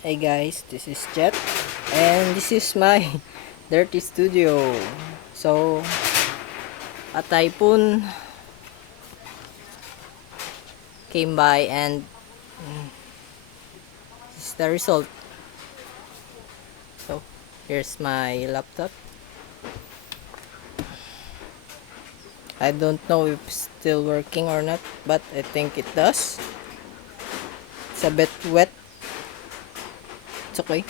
Hey guys, this is Jet and this is my dirty studio. So, a typhoon came by and this is the result. So, here's my laptop. I don't know if it's still working or not, but I think it does. It's a bit wet. It's okay.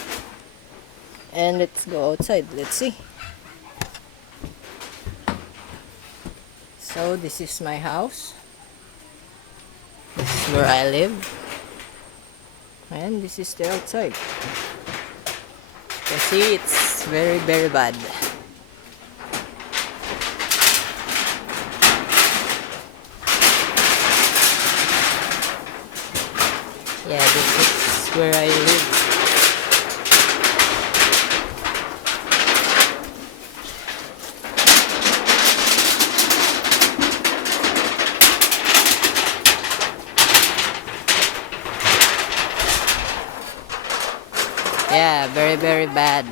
And let's go outside. Let's see. So, this is my house. This is where I live. And this is the outside. You can see it's very, very bad. Yeah, this is where I live. Yeah, very, very bad.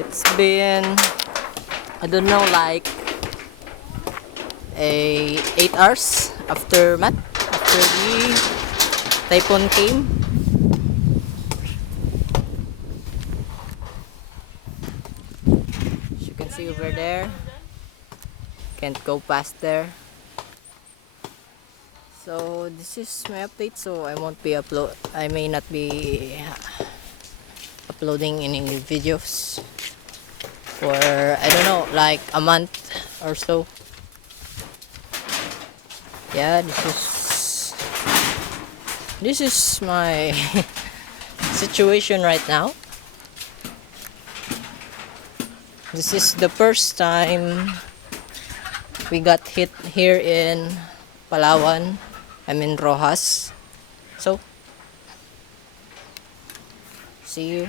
It's been, I don't know, like 8 hours after the typhoon came. As you can see over there, can't go past there. So this is my update. So I may not be uploading any videos for, I don't know, like a month or so. Yeah, this is my situation right now. This is the first time we got hit here in Palawan. I'm in Roxas. So, see you.